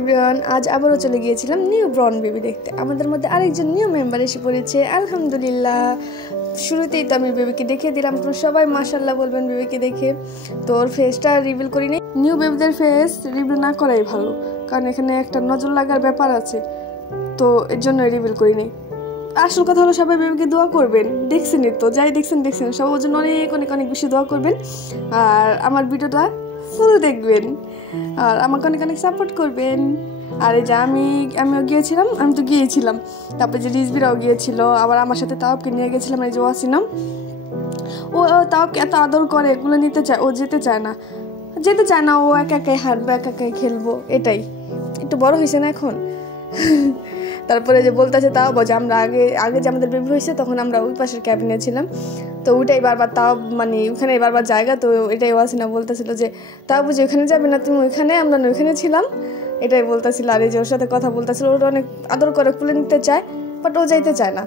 Everyone, আজ আবারও চলে গিয়েছিলাম নিউ ব্রন বেবি দেখতে। আমাদের মধ্যে আরেকজন নিউ মেম্বার এসে পড়েছে, আলহামদুলিল্লাহ। শুরুতেই তো আমি বেবিকে দেখিয়ে দিলাম, তো সবাই মাশাল্লাহ বলবেন বেবিকে দেখে। তো ওর ফেসটা রিভিল করিনি। নিউ বেবিদের ফেস রিভিল না করাই ভালো, কারণ এখানে একটা নজর লাগার ব্যাপার আছে, তো এর জন্য রিভিল করিনি। আসল কথা হলো সবাই বেবিকে দোয়া করবেন, দেখছেনই তো, যাই দেখছেন সব ওর জন্য অনেক অনেক অনেক বেশি দোয়া করবেন। আর আমার ভিডিওটা ফুল দেখবেন আর আমাকে অনেক অনেক সাপোর্ট করবেন। আর এই যে আমিও গিয়েছিলাম, তারপরে যে রিজবিরাও গিয়েছিল, আবার আমার সাথে তাওকে নিয়ে গেছিলাম। এই যে ওয়াসিনাম, ও তাওকে এত আদর করে, এগুলো নিতে চায়, ও যেতে চায় না, ও একা একাই হাঁটবে, একা একাই খেলবো, এটাই। একটু বড় হয়েছে না এখন। তারপরে যে বলতেছে তাও যে আমরা আগে যে আমাদের বেবি হয়েছে তখন আমরা ওই পাশের ক্যাবিনে ছিলাম, তো ওইটাই বারবার তাও মানে ওখানে বারবার জায়গা, তো এটাই ওয়াসিনা বলতেছিল যে তাও বুঝি ওখানে যাবে না তুমি, ওইখানে আমরা না ওইখানে ছিলাম, এটাই বলতেছিল। আর এই যে ওর সাথে কথা বলতেছিল, ওটা অনেক আদর করে খুলে নিতে চায়, বাট ও যাইতে চায় না।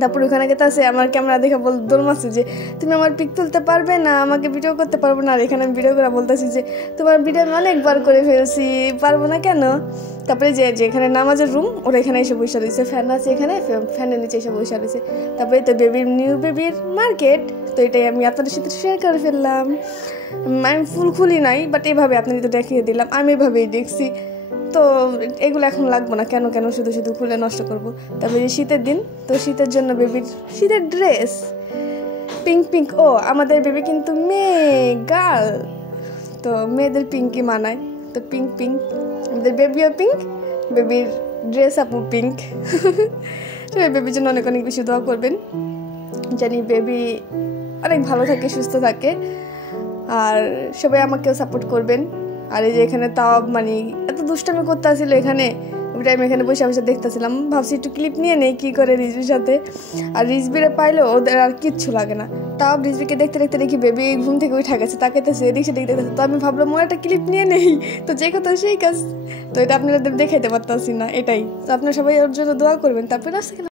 তারপর ওখানে গেছে আমার ক্যামেরা দেখে দোলমাচ্ছে যে তুমি আমার পিক তুলতে পারবে না, আমাকে ভিডিও করতে পারবো না। আর এখানে আমি ভিডিও করে বলতেছি যে তোমার ভিডিও আমি অনেকবার করে ফেলছি, পারবো না কেন। তারপরে যে এখানে নামাজের রুম, ওরা এখানে এসে বসে রয়েছে, ফ্যান আছে এখানে, ফ্যানের নিচে এসে বসে রয়েছে। তারপরে তো নিউ বেবির মার্কেট, তো এটাই আমি আপনাদের সাথে শেয়ার করে ফেললাম। আমি ফুল খুলি নাই, বাট এভাবে আপনাদের তো দেখিয়ে দিলাম, আমি এভাবেই দেখছি। তো এগুলো এখন লাগবো না, কেন শুধু খুলে নষ্ট করবো। তারপরে যে শীতের দিন, তো শীতের জন্য বেবির শীতের ড্রেস পিঙ্ক। ও আমাদের বেবি কিন্তু মেয়ে, গার্ল, তো মেয়েদের পিঙ্কই মানায়, তো পিঙ্ক। আমাদের বেবিও পিঙ্ক, বেবির ড্রেস আপু পিঙ্ক। সবাই বেবির জন্য অনেক অনেক বেশি দোয়া করবেন, জানি বেবি অনেক ভালো থাকে, সুস্থ থাকে। আর সবাই আমাকেও সাপোর্ট করবেন। আর এই যে এখানে তাও মানে এত দুষ্টামি করতে আসছিল এখানে, ওই টাইম এখানে বসে দেখতেছিলাম, ভাবছি একটু ক্লিপ নিয়ে নেই কী করে রিজবির সাথে। আর রিজবিরে পাইলেও ওদের আর কিচ্ছু লাগে না, তাও রিজবিকে দেখতে দেখি বেবি ঘুম থেকে উঠে গেছে, তাকাইতেছে এদিক সেদিক দেখতেছে। তো আমি ভাবলাম ও একটা ক্লিপ নিয়ে নেই, তো যে কথা সেই কাজ। তো এটা আপনারা দেখাইতে পারতাছি না, এটাই। তো আপনারা সবাই ওর জন্য দোয়া করবেন। তারপরে